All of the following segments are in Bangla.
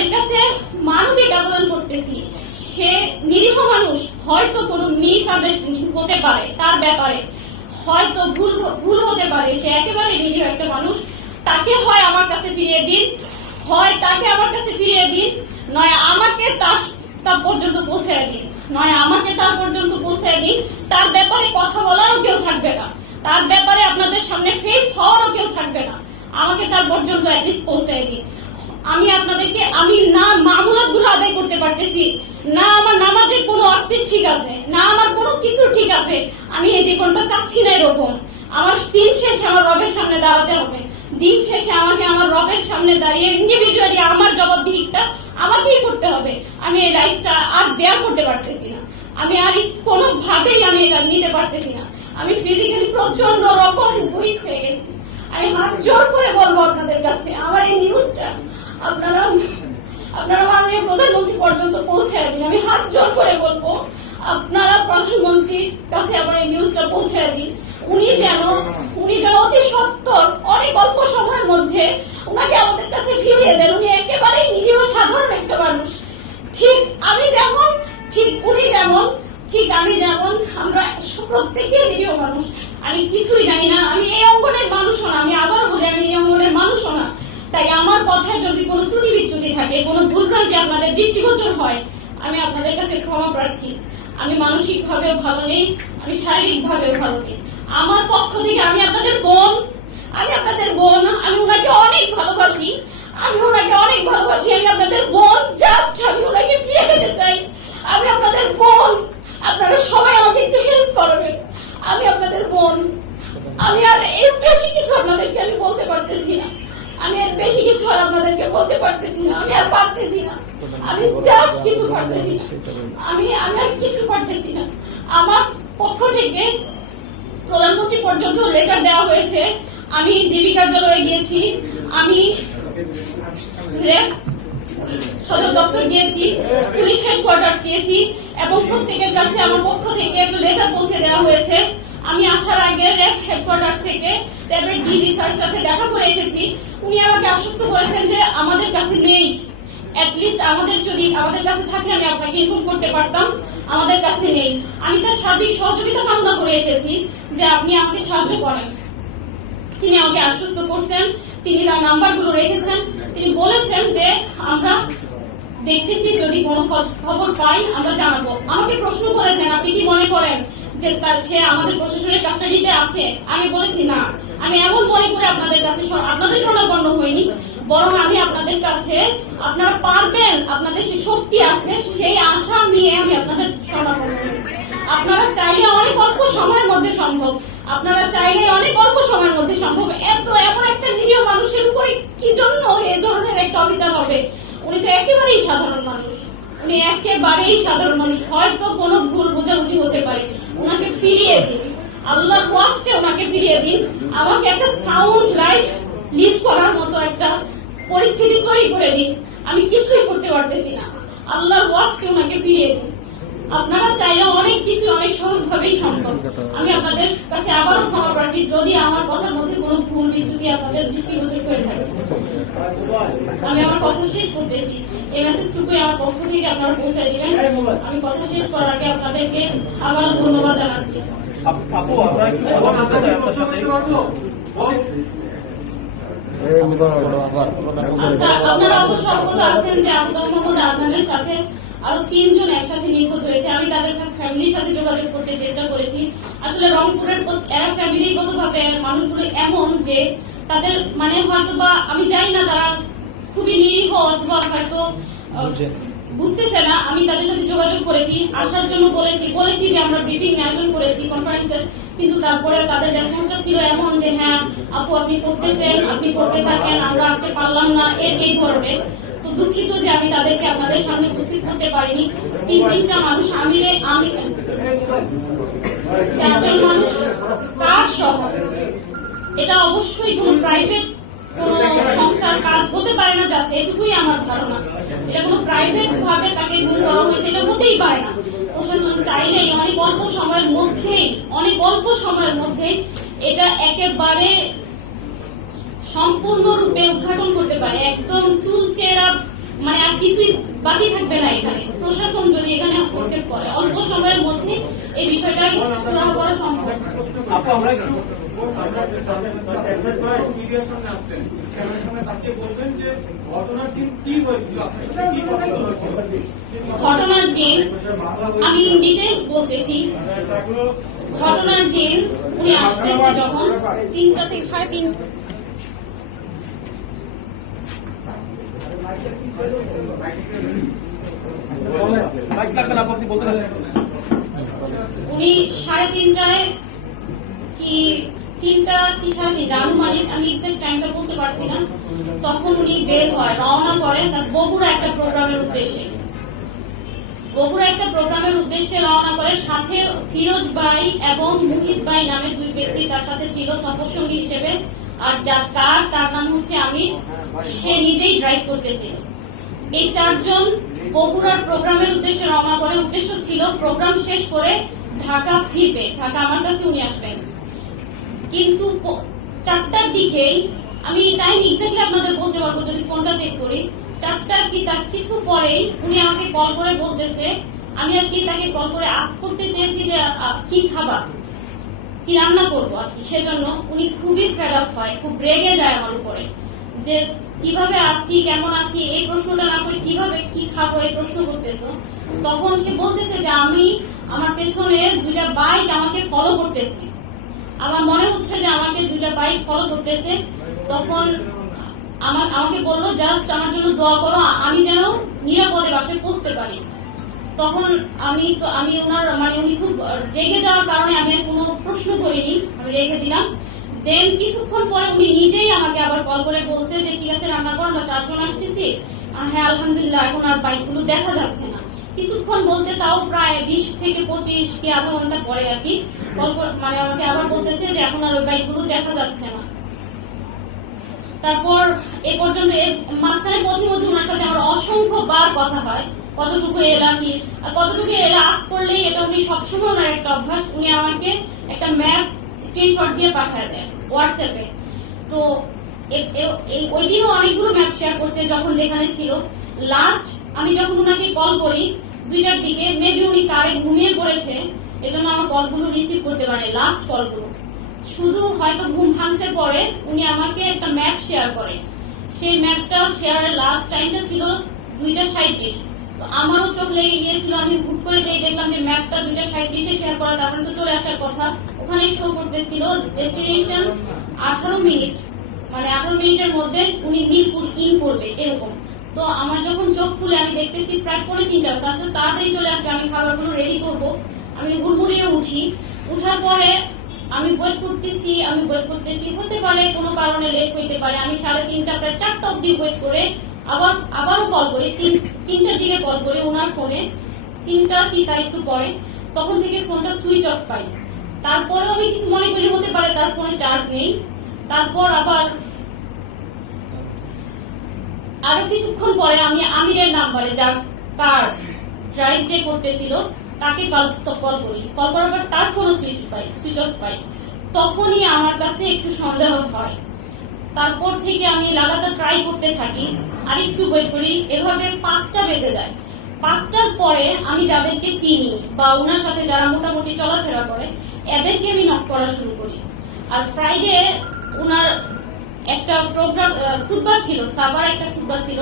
আপনাদের কাছে মানবিক আবেদন করতেছি, সে নিরীহ মানুষ, হয়তো কোনো মিস আন্ডারস্ট্যান্ডিং হতে পারে, তার ব্যাপারে হয়তো ভুল হতে পারে, সে একেবারে নিরীহ একটা মানুষ। তাকে হয় আমার কাছে ফিরিয়ে দিন, হয় তাকে আমার কাছে ফিরিয়ে দিন, নয় আমাকে তার পর্যন্ত পৌঁছে দিন, নয় আমাকে তার পর্যন্ত পৌঁছে দিন। তার ব্যাপারে কথা বলারও কেউ থাকবে না, তার ব্যাপারে আপনাদের সামনে ফেস হওয়ারও কেউ থাকবে না। আমাকে তার পর্যন্ত অ্যাটলিস্ট পৌঁছে দিন। আমি আপনাদেরকে, আমি না মামুলাত গুলো আদায় করতে পারতেছি, না আমার নামাজের কোনো অর্থ ঠিক আছে, না আমার কোনো কিছু ঠিক আছে। আমি এই জীবনটা চাচ্ছি না এরকম। আমার দিন শেষে আমার রবের সামনে দাঁড়াতে হবে, দিন শেষে আমাকে আমার রবের সামনে দাঁড়িয়ে ইন্ডিভিজুয়ালি আমার জবাবদিহিটা আমাকেই করতে হবে। আমি এই লাইফটা আর বেয়ার করতে পারতেছি না, আমি আর কোনোভাবেই আমি এটা নিতে পারতেছি না। আমি ফিজিক্যালি প্রচন্ড রকম উইক হয়ে গেছি। আমি হাত জোর করে বলবো আপনাদের কাছে, আমার এই নিউজটা আপনারা মাননীয় প্রধানমন্ত্রী পর্যন্ত পৌঁছে দিন। আমি হাত জোর করে বলবো, আপনারা প্রধানমন্ত্রীর কাছে আমার এই নিউজটা পৌঁছে দিন। উনি যেন অতি সত্বর অনেক অল্প সময়ের মধ্যে ওনাকে আমাদের কাছে ফিরিয়ে দেন। উনি একেবারেই নিরীহ সাধারণ একটা মানুষ, ঠিক আমি যেমন, ঠিক উনি যেমন, ঠিক আমি যেমন, আমরা প্রত্যেকে নিরীহ মানুষ। আমি কিছুই জানি না, আমি এই অঙ্গনের মানুষও না, আমি আবারও বলি আমি এই অঙ্গনের মানুষও না। তাই আমার কথায় যদি কোনো ত্রুটি বিচ্যুতি থাকে, কোনো ভুলভ্রান্তি আপনাদের দৃষ্টিগোচর হয়, আমি আপনাদের কাছে ক্ষমা প্রার্থী। আমি মানসিক ভাবেও ভালো নেই, আমি শারীরিক ভাবেও ভালো নেই। আমার পক্ষ থেকে আমি আপনাদের বোন, আমি ওনাকে অনেক ভালোবাসি, আমি আপনাদের বোন। জাস্ট আমি ওনাকে ফিরে পেতে চাই। আমি আপনাদের বোন, আপনারা সবাই আমাকে একটু হেল্প করবেন। আমি আপনাদের বোন। আমি আর এর বেশি কিছু আপনাদেরকে আমি বলতে পারতেছি না, আমি আর বেশি কিছু আর আপনাদেরকে বলতে পারতেছি না, আমি আর পারতেছি না, আমি জাস্ট কিছু পারতেছি না, আমি আর কিছু পারতেছি না। আমার পক্ষ থেকে প্রধানমন্ত্রী পর্যন্ত লেটার দেওয়া হয়েছে, আমি ডিবি কার্যালয়ে গিয়েছি, আমি র্যাব সদর দপ্তর গিয়েছি, পুলিশ হেডকোয়ার্টার গিয়েছি, এবং প্রত্যেকের কাছে আমার পক্ষ থেকে একটা লেটার পৌঁছে দেওয়া হয়েছে। আমি আসার আগে র্যাব হেডকোয়ার্টার থেকে র্যাবের ডিজি স্যারের সাথে দেখা করে এসেছি। উনি আমাকে আশ্বস্ত করেছেন যে আমাদের কাছে নেই, অ্যাটলিস্ট আমাদের কাছে থাকে আমি আপনাকে ইনফর্ম করতে পারতাম, আমাদের কাছে নেই। আমি তার সার্বিক সহযোগিতা কামনা করে এসেছি যে আপনি আমাকে সাহায্য করেন। তিনি আমাকে আশ্বস্ত করছেন, তিনি তার নাম্বারগুলো রেখেছেন, তিনি বলেছেন যে আমরা দেখতেছি, যদি কোনো খবর পাই আমরা জানাবো। আমাকে প্রশ্ন করেছেন, আপনি কি মনে করেন যে সে আমাদের প্রশাসনের কাস্টাডিতে আছে? আমি বলেছি না, আমি এমন মনে করে আপনাদের কাছে আপনাদের শরণাপন্ন হইনি, বরং আমি আপনাদের কাছে, আপনারা পারবেন, আপনাদের সেই শক্তি আছে, সেই আশা নিয়ে আমি আপনাদের শরণাপন্ন হয়েছি। আপনারা চাইলে অনেক অল্প সময়ের মধ্যে সম্ভব, এমন একটা নিরীহ মানুষের উপরে কি জন্য এ ধরনের একটা অভিযান হবে? উনি তো একেবারেই সাধারণ মানুষ, হয়তো কোনো ভুল বোঝাবুঝি হতে পারে। ওনাকে ফিরিয়ে দিন, আল্লাহর ওয়াস্তে ওনাকে ফিরিয়ে দিন। আমাকে একটা সাউন্ড লাইফ লিড করার মতো একটা পরিস্থিতি তৈরি করে দিন। আমি কিছুই করতে পারতেছি না, আল্লাহর ওয়াস্তে ওনাকে ফিরিয়ে দিন। আপনারা চাইলে অনেক কিছু অনেক সহজভাবেই সম্ভব। আমি আপনাদের কাছে আবারও ক্ষমা প্রার্থী যদি আমার কথার মধ্যে কোনো ভুল বিচ্যুতি আপনাদের দৃষ্টিগোচর হয়ে থাকে। আমি আমার কথা শেষ করতেছি, এই মেসেজটুকুই আমার পক্ষ থেকে আপনারা পৌঁছে দিবেন। আমি কথা শেষ করার আগে আপনাদেরকে আবারও ধন্যবাদ জানাচ্ছি। আচ্ছা, আপনারা অবশ্য অবগত আছেন যে আফজাল মোহাম্মদ আদনানের সাথে আরো 3 জন একসাথে নিখোঁজ হয়েছে। আমি তাদের ফ্যামিলির সাথে যোগাযোগ করতে চেষ্টা করেছি। আসলে রংপুরের এরা ফ্যামিলিগত ভাবে মানুষগুলো এমন যে তাদের হয়তো বা আমি জানি না, তারা খুবই নিরীহ অথবা হয়তো বুঝতেছে না। আমি তাদের সাথে যোগাযোগ করেছি, আসার জন্য বলেছি যে আমরা ব্রিফিং আয়োজন করেছি কনফারেন্সের, কিন্তু তারপরে তাদের রেসপন্সটা ছিল এমন যে হ্যাঁ আপু আপনি পড়তেছেন, আপনি পড়তে থাকেন, আমরা আসতে পারলাম না, এই ধরনের। তো দুঃখিত যে আমি তাদেরকে আপনাদের সামনে উপস্থিত করতে পারিনি। 3টা মানুষ, আমি 4জন মানুষ কার সহ, এটা অবশ্যই কোন প্রাইভেট কোন সংস্থার কাজ হতে পারে না। জাস্ট এটুকুই আমার ধারণা, এটা কোন প্রাইভেট ভাবে তাকে গুম করা হয়েছে, এটা হতেই পারে না। প্রশাসন চাইলেই অনেক অল্প সময়ের মধ্যে এটা একেবারে সম্পূর্ণরূপে উদ্ঘাটন করতে পারে। একদম চুলচেরা মানে আর কিছুই বাকি থাকবে না এখানে। প্রশাসন যদি এখানে হস্তক্ষেপ করে অল্প সময়ের মধ্যে এই বিষয়টাই সুরাহ করা সম্ভব। ঘটনার দিন আমি ইন ডিটেলস বলতেছি। ঘটনার দিন উনি আসতেছে যখন 3টা থেকে 3:30। উনি 3:30টায় কি 3টা কি 3:30 আনুমানিক, আমি এক্সাক্ট টাইমটা বলতে পারছি না, তখন উনি বের হয়, রওনা করেন তার বগুড়া একটা প্রোগ্রামের উদ্দেশ্যে। বগুড়া একটা প্রোগ্রামের উদ্দেশ্যে রওনা করে, সাথে ফিরোজ ভাই এবং মুহিত ভাই নামে 2 ব্যক্তি তার সাথে ছিল সফরসঙ্গী হিসেবে। আর যার কার তার নাম হচ্ছে আমির, সে নিজেই ড্রাইভ করতেছিল। এই 4 জন বগুড়ার প্রোগ্রামের উদ্দেশ্যে রওনা করে। উদ্দেশ্য ছিল প্রোগ্রাম শেষ করে ঢাকা ফিরবে, ঢাকা আমার কাছে উনি আসবেন। কিন্তু 4টার দিকেই, আমি টাইম এক্স্যাক্টলি আপনাদের বলতে পারবো যদি ফোনটা চেক করি, 4টার কি তার কিছু পরেই উনি আমাকে কল করে বলতেছে, আমি আর কি তাকে কল করে আস্ক করতে চেয়েছি যে কি খাবার, কি রান্না করবো আর কি। সেজন্য উনি খুবই ফেড আপ হয়, খুব রেগে যায় আমার উপরে, যে কিভাবে আছি, কেমন আছি, এই প্রশ্নটা না করে কিভাবে কি খাবো এই প্রশ্ন করতেছো। তখন সে বলতেছে যে আমি আমার পেছনে 2টা বাইক আমাকে ফলো করতেছে, আমার মনে হচ্ছে যে আমাকে 2টা বাইক ফলো করতেছে। তখন আমাকে বললো জাস্ট আমার জন্য দোয়া করো, আমি যেন নিরাপদে বাসায় পৌঁছতে পারি। তখন আমি ওনার মানে উনি খুব রেগে যাওয়ার কারণে আমি আর কোনো প্রশ্ন করিনি, আমি রেখে দিলাম। দেন কিছুক্ষণ পরে উনি নিজেই আমাকে আবার কল করে বলছে যে ঠিক আছে রান্না করো, আমরা 4 জন আসতেছি। হ্যাঁ আলহামদুলিল্লাহ, এখন আর বাইকগুলো দেখা যাচ্ছে না। কিছুক্ষণ বলতে তাও প্রায় 20 থেকে 25 কি আধা ঘন্টা পরে আর কি মানে আমাকে আবার বলতেছে যে এখন আর ওই বাইকগুলো দেখা যাচ্ছে না। তারপর এ পর্যন্ত মাঝখানে পথে মধ্যে ওনার সাথে আমার অসংখ্যবার কথা হয়, কতটুকু এলা কি আর কতটুকু এলা আস্ক করলেই এটা উনি সবসময় ওনার একটা অভ্যাস, উনি আমাকে একটা ম্যাপ স্ক্রিনশট দিয়ে পাঠিয়ে দেয় হোয়াটসঅ্যাপে। তো ওই দিনও অনেকগুলো ম্যাপ শেয়ার করছে যখন যেখানে ছিল। লাস্ট আমি যখন ওনাকে কল করি 2টার দিকে, মেবি উনি কারে ঘুমিয়ে পড়েছে, এজন্য আমার কলগুলো রিসিভ করতে পারে। লাস্ট কলগুলো শুধু হয়তো ঘুম ভাঙছে পরে উনি আমাকে একটা ম্যাপ শেয়ার করে, সেই ম্যাপটা শেয়ারের লাস্ট টাইমটা ছিল 2:37। তো আমারও চোখ লেগে গিয়েছিল, আমি হুট করে যেই দেখলাম যে ম্যাপটা 2:37 শেয়ার করা, তারপরে তো চলে আসার কথা। ওখানে শো করতেছিল ডেস্টিনেশন 18 মিনিট, মানে 18 মিনিটের মধ্যে উনি মিরপুর ইন করবে এরকম। তো আমার যখন চোখ খুলে আমি দেখতেছি প্রায় 2:45, তাহলে তাড়াতাড়ি চলে আসবে, আমি খাবারগুলো রেডি করবো। আমি হুড়মুড়িয়ে উঠি, উঠার পরে আমি ওয়েট করতেছি, হতে পারে কোনো কারণে লেট হইতে পারে। আমি 3:30 প্রায় 4টা অব্দি ওয়েট করে আবারও কল করি, 3টার দিকে কল করি ওনার ফোনে, 3টা কি তার একটু পরে। তখন থেকে ফোনটা সুইচ অফ পাই। তারপরেও আমি কিছু মনে করি হতে পারে তার ফোনে চার্জ নেই। তারপর আবার আরো কিছুক্ষণ পরে আমি আমিরের নাম্বারে, যার কার ড্রাইভ যে করতেছিল, তাকে কল করি। কল করার পর তার ফোনও সুইচ অফ পাই। তখনই আমার কাছে একটু সন্দেহ হয়। তারপর থেকে আমি লাগাতার ট্রাই করতে থাকি, আর একটু ওয়েট করি, এভাবে 5টা বেজে যায়। 5টার পরে আমি যাদেরকে চিনি বা ওনার সাথে যারা মোটামুটি চলাফেরা করে এদেরকে আমি নক করা শুরু করি। আর ফ্রাইডে ওনার একটা প্রোগ্রাম খুতবা ছিল, সাবার একটা খুতবা ছিল,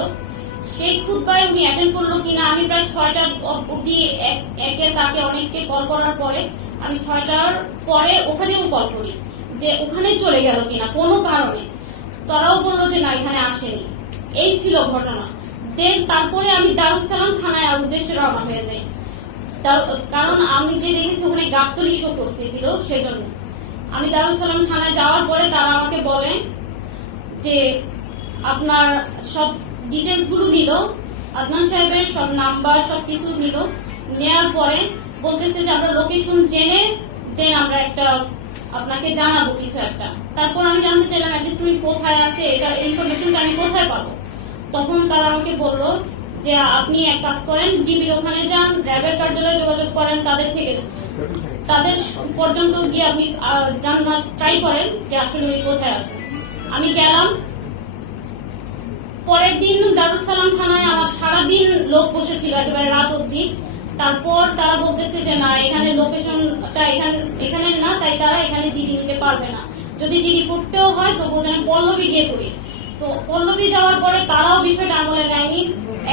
সেই খুতবায় উনি অ্যাটেন্ড করলো কিনা আমি প্রায় 6টা অব্দি তাকে অনেককে কল করার পরে আমি 6টার পরে ওখানেও কল করি যে ওখানে চলে গেল কিনা কোনো কারণে। তারাও বললো যে না এখানে আসেনি। এই ছিল ঘটনা। দেন তারপরে আমি দারুস সালাম থানায় উদ্দেশ্যে রওনা হয়ে যাই, কারণ আমি যে দেখেছি ওখানে গাবতলী শো করতেছিল, সেজন্য আমি দারুস সালাম থানায় যাওয়ার পরে তারা আমাকে বলে যে আপনার সব ডিটেলস গুলো নিল, আদনান সাহেবের সব নাম্বার সবকিছু নিল, নেওয়ার পরে বলতেছে যে আমরা লোকেশন জেনে দেন আমরা একটা আপনাকে জানাবো কিছু একটা। তারপর আমি জানতে চাইলাম অ্যাটলিস্ট তুমি কোথায় আছে, এটা ইনফরমেশনটা আমি কোথায় পাবো। তখন তারা আমাকে বললো যে আপনি এক কাজ করেন, ডিবির ওখানে যান, র্যাবের কার্যালয়ে যোগাযোগ করেন, তাদের পর্যন্ত গিয়ে আপনি জানার ট্রাই করেন যে আসলে উনি কোথায় আছে। আমি গেলাম। পরের দিন দারুস সালাম থানায় আমার ছিল একেবারে রাত অবধি। তারপর তারা বলতেছে যে না, এখানে লোকেশনটা এখানে না, তাই তারা এখানে জিডি নিতে পারবে না, যদি জিডি করতেও হয় তো বোঝেন পল্লবী গিয়ে করি। তো পল্লবী যাওয়ার পরে তারাও বিষয়টা আমলে নেয়নি,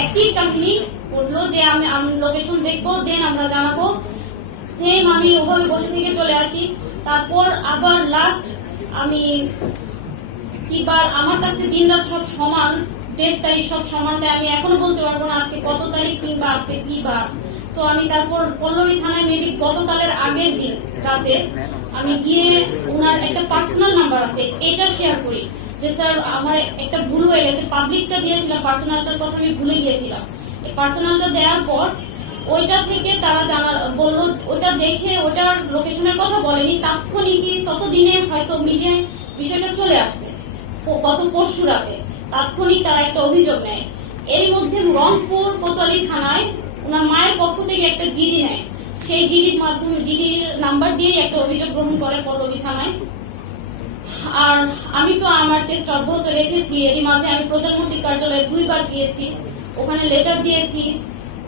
একই কাহিনী করলো যে আমি লোকেশন দেখবো, দেন আমরা জানাবো। সেম আমি ওভাবে বসে থেকে চলে আসি। তারপর আবার লাস্ট আমি কিবার আমার কাছে দিন রাত সব সমান, ডেট তারিখ সব সমান, তাই আমি এখনো বলতে পারবো না আজকে কত তারিখ কিংবা আজকে কি বার। তো আমি তারপর পল্লবী থানায় মেবি গতকালের আগের দিন রাতে আমি গিয়ে ওনার একটা পার্সোনাল নাম্বার আছে এটা শেয়ার করি যে স্যার আমার একটা ভুল হয়ে গেছে, পাবলিকটা দিয়েছিলাম, পার্সোনালটার কথা আমি ভুলে গিয়েছিলাম। এই পার্সোনালটা দেওয়ার পর ওইটা থেকে তারা বললো, ওটা দেখে ওটার লোকেশনের কথা বলেনি, তাৎক্ষণিকই ততদিনে হয়তো মিডিয়ায় বিষয়টা চলে আসছে গত পরশু রাতে, তাৎক্ষণিক তারা একটা অভিযোগ নেয়। এর মধ্যে রংপুর কোতোয়ালি থানায় ওনার মায়ের পক্ষ থেকে একটা জিডি নেয়, সেই জিডির মাধ্যমে জিডির নাম্বার দিয়ে একটা অভিযোগ গ্রহণ করে পল্লবী থানায়। আর আমি তো আমার চেষ্টা অব্যাহত রেখেছি। এরই মাঝে আমি প্রধানমন্ত্রীর কার্যালয়ে 2 বার গিয়েছি, ওখানে লেটার দিয়েছি।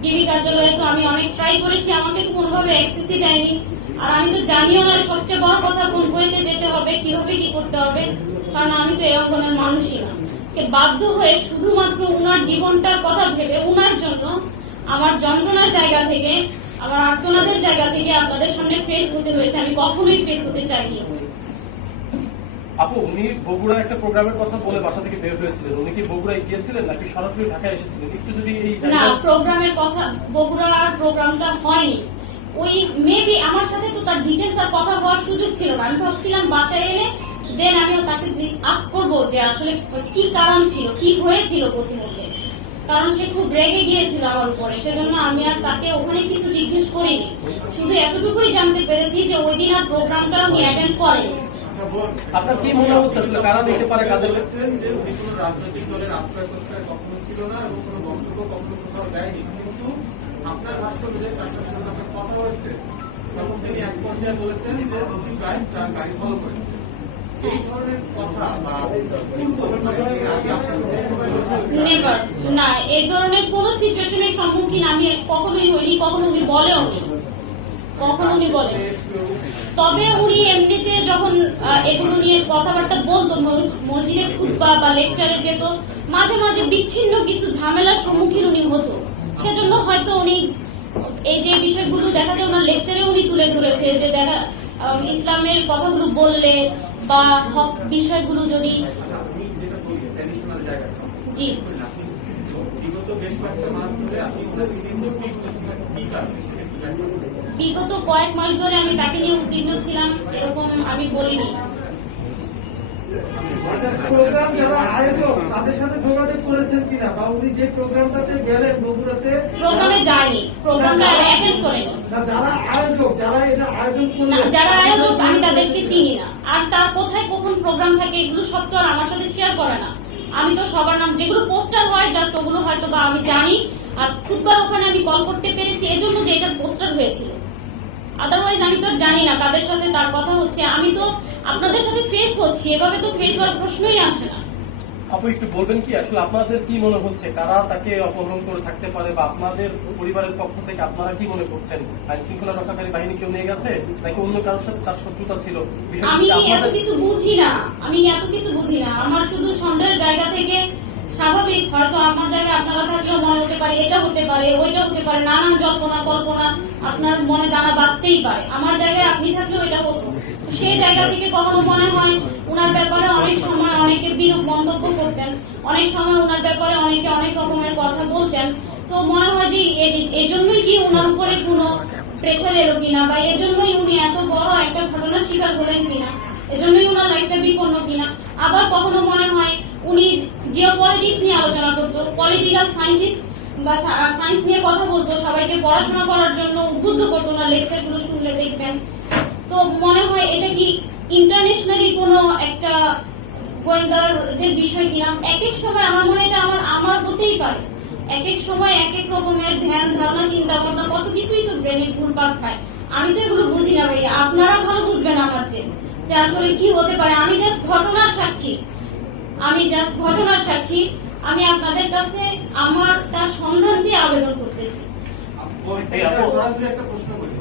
ডিবি কার্যালয়ে তো আমি অনেক ট্রাই করেছি, আমাকে তো কোনোভাবে অ্যাক্সেসই দেয়নি। আর আমি তো জানিও না সবচেয়ে বড় কথা কোন বইতে যেতে হবে, কিভাবে কি করতে হবে, কারণ আমি তো এই অঙ্গনের মানুষই না। বাধ্য হয়ে শুধুমাত্র উনার জীবনটার কথা ভেবে উনার জন্য আমার যন্ত্রণার জায়গা থেকে, আমার আর্তনাদের জায়গা থেকে আপনাদের সামনে ফেস হতে হয়েছে। আমি কখনোই ফেস হতে চাইনি। আপু, উনি বগুড়া একটা প্রোগ্রামের কথা বলে বাসা থেকে বের হয়েছিলেন, উনি কি বগুড়ায় গিয়েছিলেন নাকি সরাসরি ঢাকায় এসেছিলেন? একটু যদি না, প্রোগ্রামের কথা, বগুড়ার প্রোগ্রামটা হয়নি। ওই মেবি আমার সাথে তো তার ডিটেলস আর কথা হওয়ার সুযোগ ছিল না। আমি ভাবছিলাম বাসায় এলে দেন আমিও তাকে আস্ক করবো যে আসলে কি কারণ ছিল, কি হয়েছিল প্রতিমধ্যে, কারণ সে খুব রেগে গিয়েছিল আমার উপরে। সেজন্য আমি আর তাকে ওখানে কিছু জিজ্ঞেস করিনি, শুধু এতটুকুই জানতে পেরেছি যে ওই দিন আর প্রোগ্রামটা উনি অ্যাটেন্ড করেনি। আপনার কি মনে হচ্ছে আসলে কারা দিতে পারে? কাদের বলেছিলেন যে উনি কোন রাজনৈতিক দলের আশ্রয় প্রশ্রয় কখনো ছিল না এবং কোন বক্তব্য কখনো কোথাও দেয়নি, কিন্তু আপনার ভাষ্য অনুযায়ী তার সাথে যখন আপনার কথা হয়েছে তখন তিনি এক পর্যায়ে বলেছেন যে রফিক ভাই তার গাড়ি ফলো করেছে। এই ধরনের কথা বা নেভার, না, এই ধরনের কোন সিচুয়েশনের সম্মুখীন আমি কখনোই হইনি, কখনো উনি বলেও নি, কখনো উনি বলেন। তবে উনি এমনিতে যখন এগুলো নিয়ে কথাবার্তা বলতো, মসজিদে খুতবা বা লেকচারে যেত, মাঝে মাঝে বিচ্ছিন্ন কিছু ঝামেলার সম্মুখীন উনি হতো। সেজন্য হয়তো উনি এই যে বিষয়গুলো দেখা যায় ওনার লেকচারে উনি তুলে ধরেছে যে দেখা ইসলামের কথাগুলো বললে বা হক বিষয়গুলো যদি জি বিগত বেশ কয়েকটা মাস ধরে আপনি ওনাকে নিয়ে উদ্বিগ্ন ছিলেন, কি কারণে? বিগত কয়েক মাস ধরে আমি তাকে নিয়ে উদ্বিগ্ন ছিলাম এরকম আমি বলিনি। প্রোগ্রাম যারা আয়োজক তাদের সাথে যোগাযোগ করেছেন কিনা, বা উনি যে প্রোগ্রামটাতে গেলেন বগুড়াতে প্রোগ্রামে যায়নি, প্রোগ্রামটা অ্যাটেন্ড করেনি। যারা আয়োজক, যারা এটা আয়োজন না, করলেন, যারা আয়োজক আমি তাদেরকে চিনি না। আর তার কোথায় কখন প্রোগ্রাম থাকে এগুলো সব তো আর আমার সাথে শেয়ার করে না। আমি তো সবার নাম, যেগুলো পোস্টার হয় জাস্ট ওগুলো হয়তো বা আমি জানি। আর খুদবার ওখানে আমি কল করতে পেরেছি এজন্য যে এটার পোস্টার হয়েছিল, আদারওয়াইজ আমি তো আর জানি না কাদের সাথে তার কথা হচ্ছে। আমি তো আপনাদের সাথে ফেস হচ্ছি, এভাবে তো ফেস হওয়ার প্রশ্নই আসে না। আপু, একটু বলবেন কি আসলে আপনাদের কি মনে হচ্ছে, কারা তাকে অপহরণ করে থাকতে পারে, বা আপনাদের পরিবারের পক্ষ থেকে আপনারা কি মনে করছেন? আইন শৃঙ্খলা রক্ষাকারী বাহিনী কেউ নিয়ে গেছে নাকি অন্য কারোর সাথে তার শত্রুতা ছিল? আমি এত কিছু বুঝি না, আমার শুধু সন্দেহের জায়গা থেকে স্বাভাবিক, হয়তো আমার জায়গায় আপনারা থাকলেও মনে হতে পারে এটা হতে পারে ওইটা হতে পারে, নানান জল্পনা কল্পনা আপনার মনে দানা বাঁধতেই পারে। আমার জায়গায় আপনি থাকলেও এটা হতো। সেই জায়গা থেকে কখনো মনে হয় ওনার ব্যাপারে অনেক সময় অনেকে বিরূপ মন্তব্য করতেন, অনেক সময় ওনার ব্যাপারে অনেকে অনেক রকমের কথা বলতেন। তো মনে হয় যে এজন্যই কি ওনার উপরে কোনো প্রেশার এলো কিনা, বা এজন্যই উনি এত বড় একটা ঘটনার শিকার হলেন কিনা, এজন্যই ওনার লাইফটা বিপন্ন কিনা। আবার কখনো মনে হয় উনি জিও পলিটিক্স নিয়ে আলোচনা করতো, পলিটিক্যাল সায়েন্টিস্ট বা সায়েন্স নিয়ে কথা বলতো, সবাইকে পড়াশোনা করার জন্য উদ্বুদ্ধ করতো। ওনার লেকচার গুলো শুনলে দেখবেন। তো মনে হয় এটা কি ইন্টারন্যাশনালি কোনো একটা গোয়েন্দাদের বিষয় কিনা। এক এক সময় আমার মনে এটা আমার হতেই পারে, এক এক সময় এক এক রকমের ধ্যান ধারণা চিন্তা ভাবনা কত কিছুই তো ব্রেনে ঘুরপাক খায়। আমি তো এগুলো বুঝি না ভাইয়া, আপনারা ভালো বুঝবেন আমার যে আসলে কি হতে পারে। আমি জাস্ট ঘটনার সাক্ষী। আমি আপনাদের কাছে আমার তার সন্ধান চেয়ে আবেদন করতেছি। এই সরাসরি একটা প্রশ্ন করি।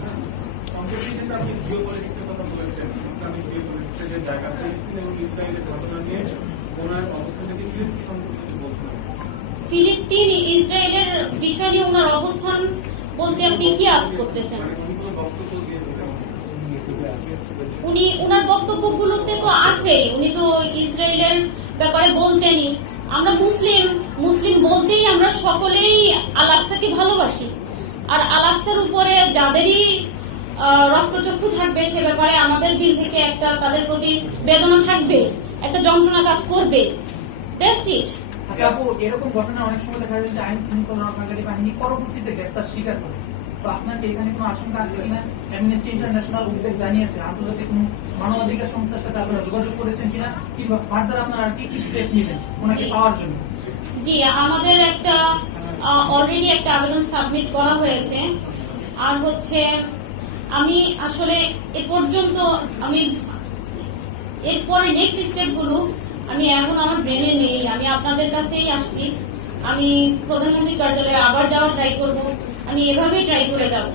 সম্প্রতি কিন্তু আপনি জিও পলিটিক্সের কথা বলেছেন, ইসলামিক জিও পলিটিক্সের যে জায়গা, ফিলিস্তিন এবং ইসরায়েলের ঘটনা নিয়ে ওনার অবস্থান থেকে ফিলিস্তিন সম্পর্কে কিছু বলছেন। ফিলিস্তিন ইসরায়েলের বিষয় নিয়ে ওনার অবস্থান বলতে আপনি কি আজ করতেছেন? মানে উনি কোনো বক্তব্য দিয়েছিলেন? উনি ওনার বক্তব্যগুলোতে তো আছেই, উনি তো ইসরায়েলের ব্যাপারে বলতেনই। আমরা মুসলিম বলতেই আমরা সকলেই আল আকসাকে ভালোবাসি, আর আল আকসার উপরে যাদেরই রক্তচক্ষু থাকবে সে ব্যাপারে আমাদের দিল থেকে একটা তাদের প্রতি বেদনা থাকবে, একটা যন্ত্রণা কাজ করবে। That's it. আচ্ছা আপু, এরকম ঘটনা অনেক সময় দেখা যায় যে আইন শৃঙ্খলা রক্ষাকারী বাহিনী পরবর্তীতে গ্রেপ্তার স্বীকার করে। তো আপনার কি এখানে কোনো আশঙ্কা আছে কিনা? অ্যামনেস্টি ইন্টারন্যাশনাল উদ্বেগ জানিয়েছে, আন্তর্জাতিক কোনো মানবাধিকার সংস্থার সাথে আপনারা যোগাযোগ করেছেন কিনা, কিংবা ফার্দার আপনারা আর কি কি স্টেপ নিবেন ওনাকে পাওয়ার জন্য? জি, আমাদের একটা অলরেডি একটা আবেদন সাবমিট করা হয়েছে। আর হচ্ছে আমি আসলে এ পর্যন্ত আমি এরপরে নেক্সট স্টেপগুলো আমি এখন আমার ব্রেনে নেই। আমি আপনাদের কাছেই আসছি, আমি প্রধানমন্ত্রীর কার্যালয়ে আবার যাওয়ার ট্রাই করব, আমি এভাবেই ট্রাই করে যাব।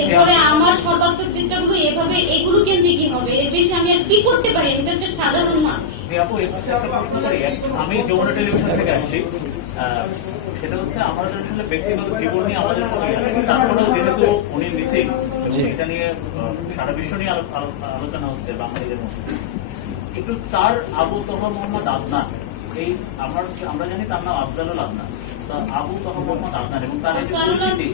এরপরে আমার সর্বাত্মক চেষ্টাগুলো এভাবে এগুলো কেন্দ্রিকই হবে। এর বেশি আমি আর কি করতে পারি? আমি তো একটা সাধারণ মানুষ। আপু এই পাশে একটা প্রশ্ন করি। আমি যমুনা টেলিভিশন থেকে আসছি। সেটা হচ্ছে আমাদের আসলে ব্যক্তিগত জীবন নিয়ে আমাদের তারপরেও যেহেতু উনি মিসিং এবং এটা নিয়ে সারা বিশ্ব নিয়ে আলোচনা হচ্ছে বাঙালিদের মধ্যে, একটু তার আবু তহা মোহাম্মদ আদনান, এই আমরা জানি তার নাম আফজালুল আদনান, আবু তহা মোহাম্মদ আদনান এবং তার এই যে পরিস্থিতি,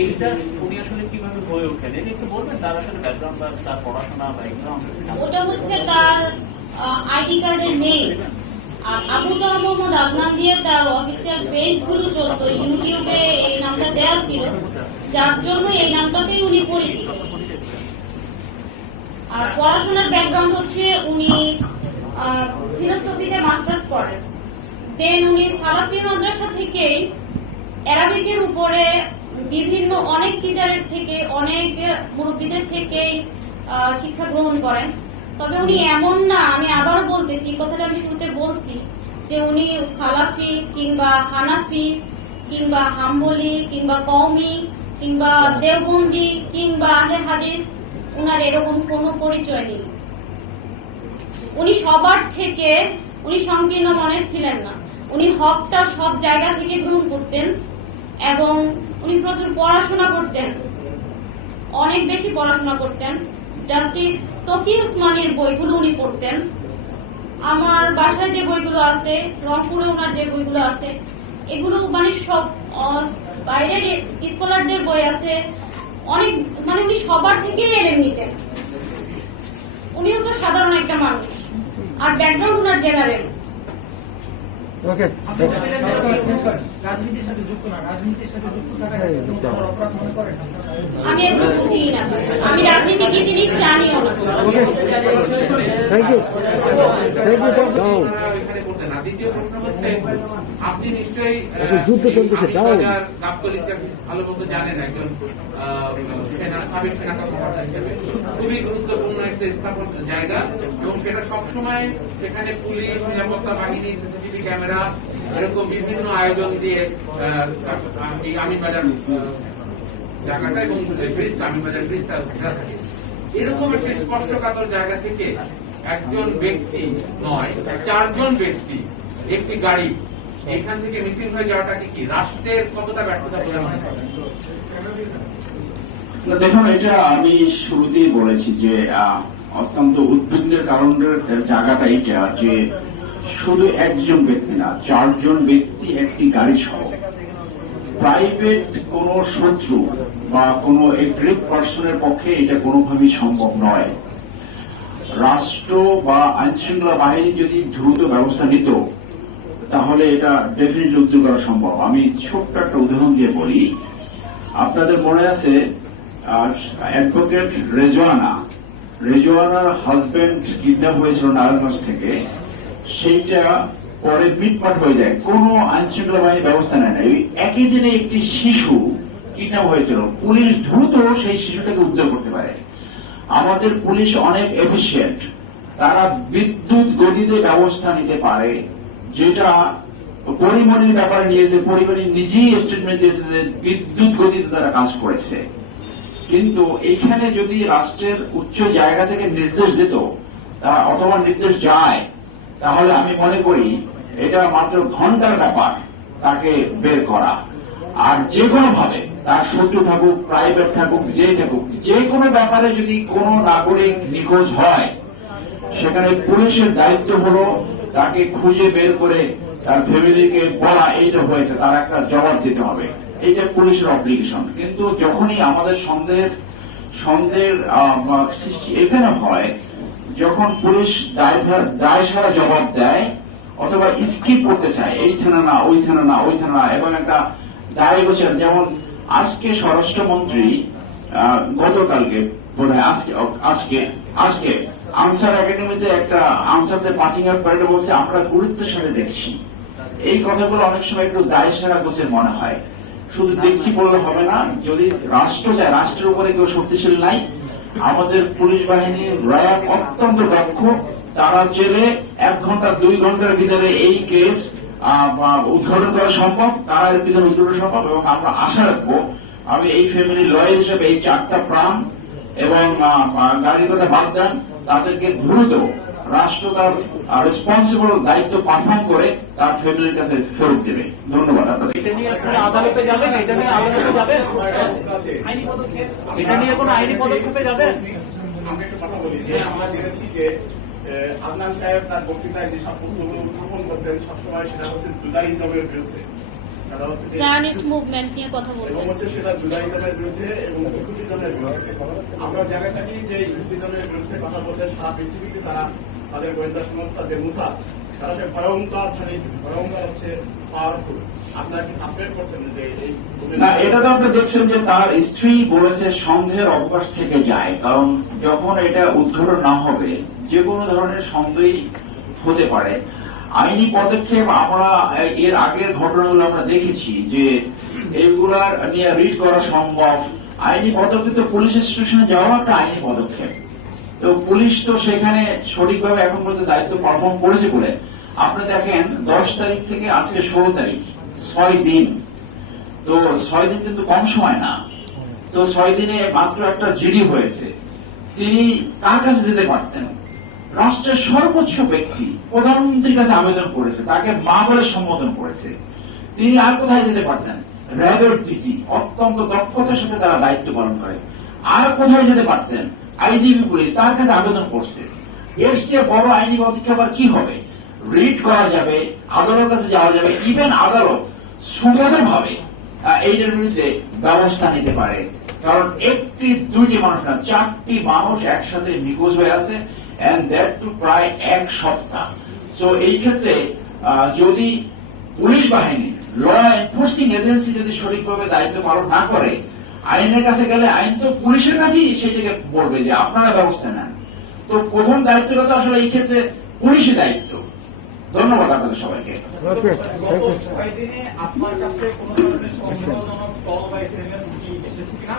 এইটা উনি আসলে কিভাবে হয়ে ওঠেন এটা একটু বলবেন? তার আসলে ব্যাকগ্রাউন্ড বা তার পড়াশোনা বা এগুলো আমরা একটু জানতে চাই। ওটা হচ্ছে তার আইডি কার্ডের নেই। আর আবু তহা মোহাম্মদ আদনান দিয়ে তার অফিসিয়াল পেজ গুলো চলতো, ইউটিউবে এই নামটা দেওয়া ছিল, যার জন্য এই নামটাতেই উনি পরিচিত। আর পড়াশোনার ব্যাকগ্রাউন্ড হচ্ছে উনি ফিলোসফিতে মাস্টার্স করেন, দেন উনি সালাফি মাদ্রাসা থেকে অ্যারাবিকের উপরে বিভিন্ন অনেক টিচারের থেকে অনেক মুরব্বীদের থেকে শিক্ষা গ্রহণ করেন। তবে উনি এমন না, আমি আবারও বলতেছি, এই কথাটা আমি শুরুতে বলছি যে উনি সালাফি কিংবা হানাফি কিংবা হাম্বলি কিংবা কওমি কিংবা দেওবন্দি কিংবা আহলে হাদিস, উনার এরকম কোনো পরিচয় নেই। উনি সবার থেকে উনি সংকীর্ণ মনের ছিলেন না, উনি হকটা সব জায়গা থেকে গ্রহণ করতেন এবং উনি প্রচুর পড়াশোনা করতেন, অনেক বেশি পড়াশোনা করতেন। জাস্টিস তকি উসমানীর বইগুলো উনি পড়তেন। আমার বাসায় যে বইগুলো আছে, রংপুরে ওনার যে বইগুলো আছে, এগুলো মানে সব বাইরের স্কলারদের বই আছে অনেক, মানে উনি সবার থেকে এলেম নিতেন। উনিও তো সাধারণ একটা মানুষ, আর ব্যাকগ্রাউন্ড ওনার জেনারেল। রাজনীতির সাথে যুক্ত না, রাজনীতির সাথে যুক্ত থাকা অপরাধ মনে করেন? আমি একটু বুঝি না, আমি রাজনীতি কি জিনিস জানিও না। এখানে করতেন না। দ্বিতীয় প্রশ্ন হচ্ছে, আপনি নিশ্চয়ই গাবতলীটা ভালো মতো জানেন, একজন সাবেক সেনা কর্মকর্তা হিসেবে খুবই গুরুত্বপূর্ণ একটা স্থাপন জায়গা, এবং সেটা সবসময় সেখানে পুলিশ, নিরাপত্তা বাহিনী, সিসিটিভি ক্যামেরা এরকম বিভিন্ন আয়োজন দিয়ে এই আমিনবাজার জায়গাটা এবং ব্রিজটা, আমিনবাজার ব্রিজটা ঘেরা থাকে। এরকম একটি স্পর্শকাতর জায়গা থেকে একজন ব্যক্তি নয়, 4 জন ব্যক্তি একটি গাড়ি এখান থেকে মিসিং হয়ে যাওয়াটা কি রাষ্ট্রের কতটা ব্যর্থতা বলে মনে করেন? দেখুন, এটা আমি শুরুতেই বলেছি যে অত্যন্ত উদ্বিগ্নের কারণের জায়গাটা এটা যে শুধু একজন ব্যক্তি না, 4 জন ব্যক্তি একটি গাড়ি সহ, প্রাইভেট কোন শত্রু বা কোন এগ্রেভ পার্সনের পক্ষে এটা কোনোভাবেই সম্ভব নয়। রাষ্ট্র বা আইন শৃঙ্খলা বাহিনী যদি দ্রুত ব্যবস্থা নিত তাহলে এটা ডেফিনেটলি উদ্ধার করা সম্ভব। আমি ছোট্ট একটা উদাহরণ দিয়ে বলি। আপনাদের মনে আছে অ্যাডভোকেট রেজওয়ানার হাজবেন্ড কিডন্যাপ হয়েছিল নারায়ণগঞ্জ থেকে, সেইটা পরে মিটমাট হয়ে যায়, কোন আইন শৃঙ্খলা বাহিনী ব্যবস্থা নেয় না। একই দিনে একটি শিশু কিডন্যাপ হয়েছিল, পুলিশ দ্রুত সেই শিশুটাকে উদ্ধার করতে পারে। আমাদের পুলিশ অনেক এফিশিয়েন্ট, তারা বিদ্যুৎ গতিতে ব্যবস্থা নিতে পারে, যেটা পরিমণির ব্যাপারে নিয়েছে, পরিমণি নিজেই স্টেটমেন্ট দিয়েছে যে বিদ্যুৎ গতিতে তারা কাজ করেছে। কিন্তু এইখানে যদি রাষ্ট্রের উচ্চ জায়গা থেকে নির্দেশ দিত অথবা নির্দেশ যায়, তাহলে আমি মনে করি এটা মাত্র ঘন্টার ব্যাপার তাকে বের করা। আর যে কোনো ভাবে তার শত্রু থাকুক, প্রাইভেট থাকুক, যে কোনো ব্যাপারে যদি কোনো নাগরিক নিখোঁজ হয়, সেখানে পুলিশের দায়িত্ব হলো তাকে খুঁজে বের করে তার ফ্যামিলিকে বলা এইটা হয়েছে, তার একটা জবাব দিতে হবে, এইটা পুলিশের অব্লিগেশন। কিন্তু যখনই আমাদের সন্দেহের সৃষ্টি এখানে হয়, যখন পুলিশ দায় সারা জবাব দেয় অথবা স্কিপ করতে চায়, এই থানা না ওই থানা না ওই থানা, এবং একটা দায় গোছেন, যেমন আজকে স্বরাষ্ট্রমন্ত্রী গতকালকে বোধহয় আজকে আনসার একাডেমিতে একটা আনসারদের পাসিং আউট প্যারেডে বলছে আমরা গুরুত্বের সাথে দেখছি। এই কথাগুলো অনেক সময় একটু দায় সারা গোছের মনে হয়। শুধু দেখছি বললে হবে না, যদি রাষ্ট্র চায়, রাষ্ট্রের উপরে কেউ শক্তিশালী নাই। আমাদের পুলিশ বাহিনী র্যাব অত্যন্ত দক্ষ, তারা জেলে 1 ঘন্টা 2 ঘন্টার ভিতরে এই কেস উদ্ঘাটন করা সম্ভব, তারা এর পিছনে উদ্ঘাটন সম্ভব। এবং আমরা আশা রাখবো, আমি এই ফ্যামিলির লয়ার হিসেবে এই 4টা প্রাণ এবং গাড়ির কথা বাদ দেন, তাদেরকে দ্রুত রাষ্ট্র তার রেসপন্সিবল দায়িত্ব পালন করে তার ফ্যামিলির কাছে ফেরত দেবে। ধন্যবাদ আপনাদের। এটা নিয়ে আপনারা আদালতে যাবেন? এটা নিয়ে আদালতে যাবেন? আইনি পদক্ষেপ এটা নিয়ে কোনো আইনি পদক্ষেপে যাবেন? আমি একটু কথা বলি যে আমরা জেনেছি যে আদনান সাহেব তার বক্তৃতায় যে সব প্রশ্নগুলো উত্থাপন করতেন সবসময় সেটা হচ্ছে জুদাইজমের বিরুদ্ধে, সেটা হচ্ছে জার্নিস্ট মুভমেন্ট নিয়ে কথা এবং বলতেন। হচ্ছে সেটা জুদাইজমের বিরুদ্ধে এবং ইহুদিজমের বিরুদ্ধে। আমরা জায়গায় থাকি যে ইহুদিজমের বিরুদ্ধে কথা বলতে সারা পৃথিবীতে তারা তাদের গোয়েন্দা সংস্থা যে মুসাদ, তারা সে ভয়ঙ্কর হচ্ছে পাওয়ারফুল। আপনারা কি সাসপেক্ট করছেন যে এই না, এটা তো আপনি দেখছেন যে তার স্ত্রী বলেছে সন্দেহের অবকাশ থেকে যায়, কারণ যখন এটা উদ্ঘাটন না হবে যে কোনো ধরনের সন্দেহ হতে পারে। আইনি পদক্ষেপ আমরা এর আগের ঘটনাগুলো আমরা দেখেছি যে এগুলার নিয়ে রিড করা সম্ভব। আইনি পদক্ষেপ তো পুলিশ স্টেশনে যাওয়া একটা আইনি পদক্ষেপ। তো পুলিশ তো সেখানে সঠিকভাবে এখন পর্যন্ত দায়িত্ব পালন করেছে বলে আপনি দেখেন 10 তারিখ থেকে আজকে 16 তারিখ, 6 দিন। তো 6 দিন কিন্তু কম সময় না। তো 6 দিনে মাত্র একটা জিডি হয়েছে। তিনি কার কাছে যেতে পারতেন? রাষ্ট্রের সর্বোচ্চ ব্যক্তি প্রধানমন্ত্রীর কাছে আবেদন করেছে, তাকে মা বলে সম্বোধন করেছে। তিনি আর কোথায় যেতে পারতেন? র্যাবের ডিসি অত্যন্ত দক্ষতার সাথে তারা দায়িত্ব পালন করে। আর কোথায় যেতে পারতেন? আইজিপি পুলিশ তার কাছে আবেদন করছে। এর চেয়ে বড় আইনি পদক্ষেপ আর কি হবে? রিট করা যাবে, আদালতের কাছে যাওয়া যাবে, ইভেন আদালত সুগমভাবে এইটার বিরুদ্ধে ব্যবস্থা নিতে পারে। কারণ একটি 2টি মানুষ না, 4টি মানুষ একসাথে নিখোঁজ হয়ে আছে, and that to প্রায় 1 সপ্তাহ। তো এই ক্ষেত্রে যদি পুলিশ বাহিনী, ল এনফোর্সিং এজেন্সি যদি সঠিকভাবে দায়িত্ব পালন না করে, আইনের কাছে গেলে আইন তো পুলিশের কাছেই সেটাকে বলবে যে আপনারা ব্যবস্থা নেন। তো প্রথম দায়িত্বটা তো আসলে এই ক্ষেত্রে পুলিশের দায়িত্ব। ধন্যবাদ আপনাদের সবাইকে। গত 6 দিনে আপনার কাছে কোনো ধরনের সন্দেহজনক কল বা SMS কি এসেছে কিনা?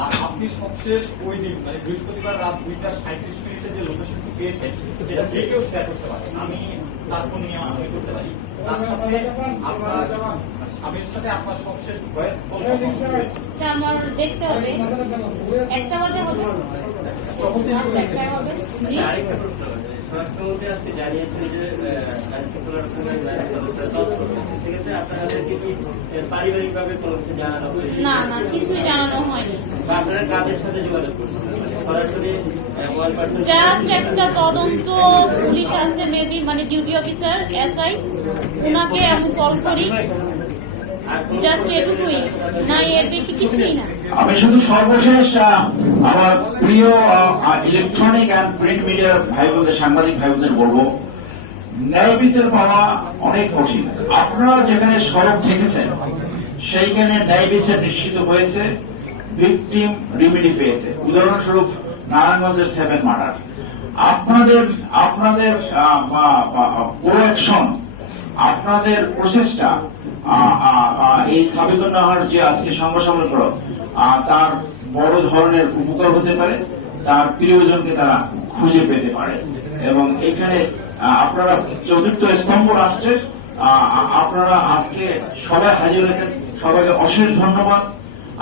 আর আপনি সবশেষ ওই দিন মানে বৃহস্পতিবার রাত 2:37 যে লোকেশনটি পেয়েছেন সেটা যে কেউ শেয়ার করতে পারে, আমি তার ফোন নিয়ে আমি করতে পারি। তার সাথে আপনার স্বামীর সাথে আপনার সবশেষ ভয়েস কল হয়েছে এটা আমার দেখতে হবে। 1টা বাজে হবে, 1টায় হবে। জি। আরেকটা প্রশ্ন আছে, স্বরাষ্ট্রমন্ত্রী আজকে জানিয়েছেন যে আইনশৃঙ্খলা সেক্ষেত্রে আপনাদেরকে কি পারিবারিকভাবে কোনো কিছু জানানো হয়েছে? না না, কিছুই জানানো হয়নি। বা আপনারা কাদের সাথে যোগাযোগ করছেন? সরাসরি জাস্ট একটা তদন্ত পুলিশ আছে মেবি, মানে ডিউটি অফিসার এসআই, ওনাকে আমি কল করি, জাস্ট এটুকুই, না এর বেশি কিছুই না। আমি শুধু সর্বশেষ আমার প্রিয় ইলেকট্রনিক অ্যান্ড প্রিন্ট মিডিয়ার ভাই বোনদের, সাংবাদিক ভাই বোনদের বলবো, ন্যায় বিচার পাওয়া অনেক কঠিন। আপনারা যেখানে সড়ক দেখেছেন সেইখানে ন্যায় বিচার নিশ্চিত হয়েছে, ভিকটিম রিমিডি পেয়েছে। উদাহরণস্বরূপ নারায়ণগঞ্জের 7 মার্ডার। আপনাদের প্রোঅ্যাকশন, আপনাদের প্রচেষ্টা এই সাবিতুন্নাহার যে আজকে সংবাদ তার বড় ধরনের উপকার হতে পারে, তার প্রিয়জনকে তারা খুঁজে পেতে পারে। এবং এখানে আপনারা চতুর্থ স্তম্ভ রাষ্ট্রের আপনারা আজকে সবাই হাজির হয়েছেন, সবাইকে অশেষ ধন্যবাদ।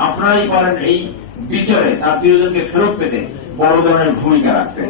আপনারাই পারেন এই বিচারে তার প্রিয়জনকে ফেরত পেতে বড় ধরনের ভূমিকা রাখতে।